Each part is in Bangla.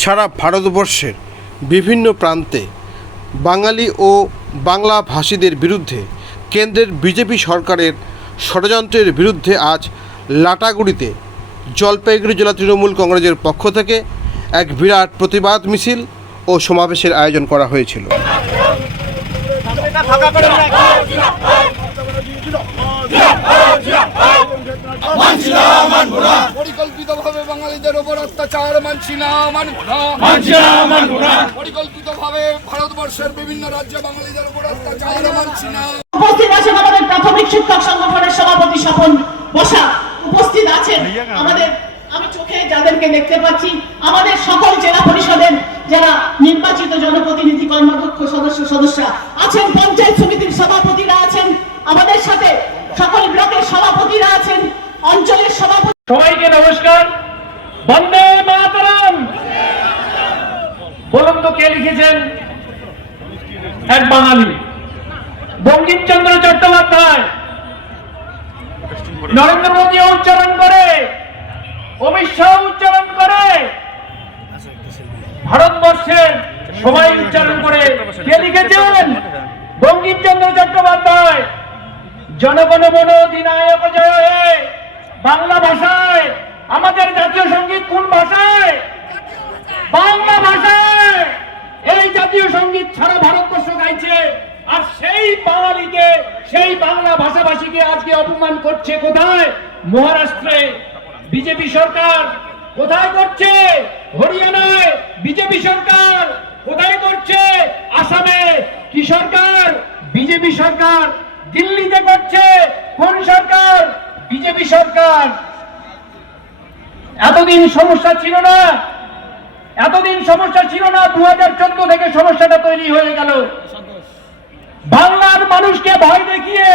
সারা ভারতবর্ষের বিভিন্ন প্রান্তে বাঙালি ও বাংলা ভাষীদের বিরুদ্ধে কেন্দ্রের বিজেপি সরকারের ষড়যন্ত্রের বিরুদ্ধে আজ লাটাগুড়িতে জলপাইগুড়ি জেলা তৃণমূল কংগ্রেসের পক্ষ থেকে এক বিরাট প্রতিবাদ মিছিল ও সমাবেশের আয়োজন করা হয়েছিল। পরিকল্পিতভাবে বাঙালিদের উপর অত্যাচার মানছি না, পরিকল্পিতভাবে ভারতবর্ষের বিভিন্ন রাজ্যে বাঙালিদের উপর অত্যাচার মানছি না। উপস্থিত আছেন আমাদের প্রাথমিক শিক্ষক সংগঠনের সভাপতি স্বপন বসা, উপস্থিত আছেন আমাদের, আমি চোখে যাদেরকে দেখতে পাচ্ছি, আমাদের সকল জেলা পরিষদের যারা নির্বাচিত জনপ্রতিনিধি, কর্মাধ্যক্ষ, সদস্যরা আছেন, পঞ্চায়েত সমিতির সভাপতিরা আছেন আমাদের সাথে, সকল ব্লকের সভাপতিরা আছেন, অঞ্চলের সভাপতি। সবাইকে নমস্কার। বন্দে মাতরম। বলুন তো কে লিখেছেন? এক বাঙালি, বঙ্কিমচন্দ্র চট্টোপাধ্যায়। নরেন্দ্র মোদী উচ্চারণ করে, অমিত শাহ উচ্চারণ করে, ভারতবর্ষের সবাই উচ্চারণ করে। কে লিখেছেন? বঙ্কিমচন্দ্র চট্টোপাধ্যায়। জনগণ মন অধিনায়ক জয় হে। বাংলা ভাষায় আমাদের জাতীয় সঙ্গীত কোন ভাষায়? বাংলা ভাষায়। এই জাতীয় সঙ্গীত সারা ভারতবর্ষ গাইছে, আর সেই বাঙালিকে, সেই বাংলা ভাষাভাষীকে আজকে অপমান করছে কোথায়? মহারাষ্ট্রে বিজেপি সরকার। কোথায় করছে? হরিয়ানায় বিজেপি সরকার। কোথায় করছে? আসামে কি সরকার? বিজেপি সরকার। দিল্লিতে করছে কোন সরকার? বিজেপি সরকার। এতদিন সমস্যা ছিল না, এতদিন সমস্যা ছিল না, 2014 থেকে সমস্যাটা তৈরি হয়ে গেল। বাংলার মানুষকে ভয় দেখিয়ে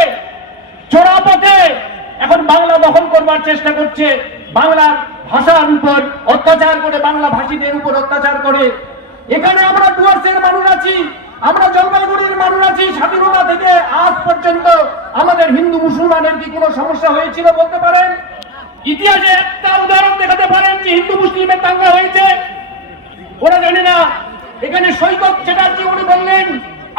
চোরা পথে এখন বাংলা দখল করবার চেষ্টা করছে, বাংলার ভাষার উপর অত্যাচার করে, বাংলা ভাষীদের উপর অত্যাচার করে। এখানে আমরা ডুয়ার্সের মানুষ আছি, আমরা জলপাইগুড়ির মানুষ আছি। স্বাধীনতা থেকে আজ পর্যন্ত আমাদের হিন্দু মুসলমানের কি কোনো সমস্যা হয়েছিল বলতে পারেন? ইতিহাসে একটা উদাহরণ দেখাতে পারেন যে হিন্দু মুসলিমের দাঙ্গা হয়েছে? ওরা জানে না। এখানে সৈকত চ্যাটার্জি উনি বললেন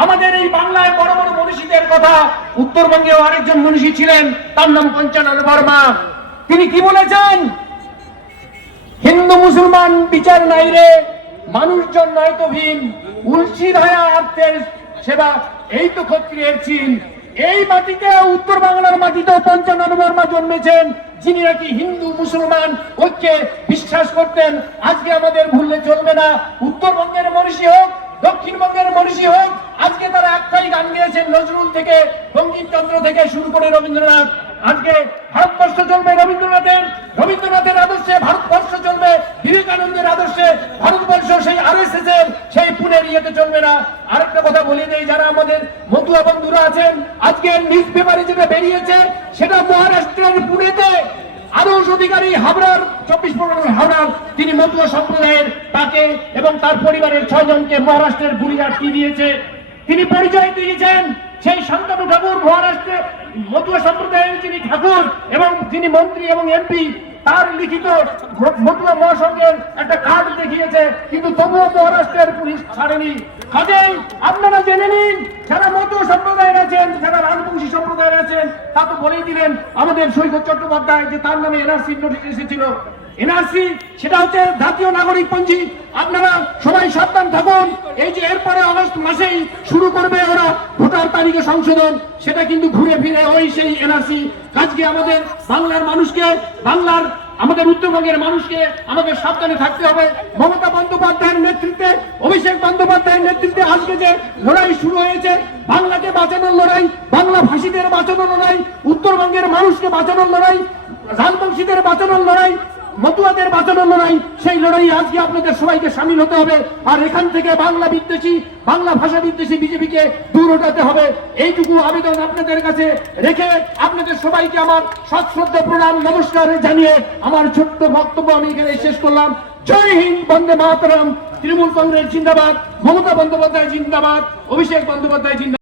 আমাদের এই বাংলায় বড় বড় মনীষীদের কথা। উত্তরবঙ্গেও আরেকজন মনীষী ছিলেন, তার নাম পঞ্চানন বর্মা। তিনি কি বলেছেন? হিন্দু মুসলমান বিচার নাই রে, মানুষজন নয় তো ভিন, উলসি ধায়া আত্মের সেবা, এই তো ক্ষত্রিয়ের চিন। এই মাটিতে, উত্তর বাংলার মাটিতে পঞ্চানন বর্মা জন্মেছেন, যিনি নাকি হিন্দু মুসলমান ঐক্যে বিশ্বাস করতেন। আজকে আমাদের ভুললে চলবে না। উত্তরবঙ্গের মনীষী হোক, দক্ষিণবঙ্গের মনীষী হোক, আজকে তারা একটাই গান গেয়েছেন, নজরুল থেকে, বঙ্কিমচন্দ্র থেকে শুরু করে রবীন্দ্রনাথ। আজকে ভারতবর্ষ চলবে রবীন্দ্রনাথের আদর্শে, ভারতবর্ষ চলবে বিবেকানন্দের আদর্শে। ভারতবর্ষ সেই আরএসএস এর সেই পুনের ইয়েতে চলবে না। আরেকটা কথা বলে দেই, যারা আমাদের মতুয়া বন্ধুরা আছেন, আজকে নিউজ পেপারে যেটা বেরিয়েছে সেটা মহারাষ্ট্রের পুনেতে আরশ অধিকারী, হাবড়ার 24 হাওড়ার, তিনি মতুয়া সম্প্রদায়ের, তাকে এবং তার পরিবারের 6 জনকে মহারাষ্ট্রের গুলি আটকে দিয়েছে। তিনি পরিচয় দিয়েছেন সেই শান্তনু ঠাকুর, মহারাষ্ট্রে মতুয়া সম্প্রদায়ের যিনি ঠাকুর এবং তিনি মন্ত্রী এবং এমপি, তার লিখিত মতুয়া মহাসংঘের একটা কার্ড দেখিয়েছে, কিন্তু তবুও মহারাষ্ট্রের পুলিশ ছাড়েনি। কাজেই আপনারা জেনে নিন, যারা মতুয়া সম্প্রদায়ের আছেন, যারা রাজবংশী সম্প্রদায়ের আছেন, তা তো বলেই দিলেন আমাদের সৈকত চট্টোপাধ্যায় যে তার নামে এনআরসি নোটিশ এসেছিল। এনআরসি সেটা হচ্ছে জাতীয় নাগরিক পঞ্জি। আপনারা সবাই সাবধান থাকুন। এই যে এরপরে আগস্ট মাসেই শুরু করবে ওরা ভোটার তালিকা সংশোধন, সেটা কিন্তু ঘুরে ফিরে ওই সেই এনআরসি। আজকে আমাদের বাংলার মানুষকে, বাংলার আমাদের উত্তরবঙ্গের মানুষকে আমাদের সাবধানে থাকতে হবে। মমতা বন্দ্যোপাধ্যায়ের নেতৃত্বে, অভিষেক বন্দ্যোপাধ্যায়ের নেতৃত্বে আজকে যে লড়াই শুরু হয়েছে, বাংলাকে বাঁচানোর লড়াই, বাংলা ভাষীদের বাঁচানোর লড়াই, উত্তরবঙ্গের মানুষকে বাঁচানোর লড়াই, রাজবংশীদের বাঁচানোর লড়াই, মতুয়াদের বাঁচানোর লড়াই, সেই লড়াই আজকে আপনাদের সবাইকে সামিল হতে হবে। আর এখান থেকে বাংলা বিদ্বেষী, বাংলা ভাষা বিদ্বেষী বিজেপিকে দূর হটাতে হবে। এইটুকু আবেদন আপনাদের কাছে রেখে আপনাদের সবাইকে আমার সশ্রদ্ধা প্রণাম, নমস্কার জানিয়ে আমার ছোট্ট বক্তব্য আমি এখানে শেষ করলাম। জয় হিন্দ, বন্দে মাতরম। তৃণমূল কংগ্রেস জিন্দাবাদ, মমতা বন্দ্যোপাধ্যায় জিন্দাবাদ, অভিষেক বন্দ্যোপাধ্যায় জিন্দাবাদ।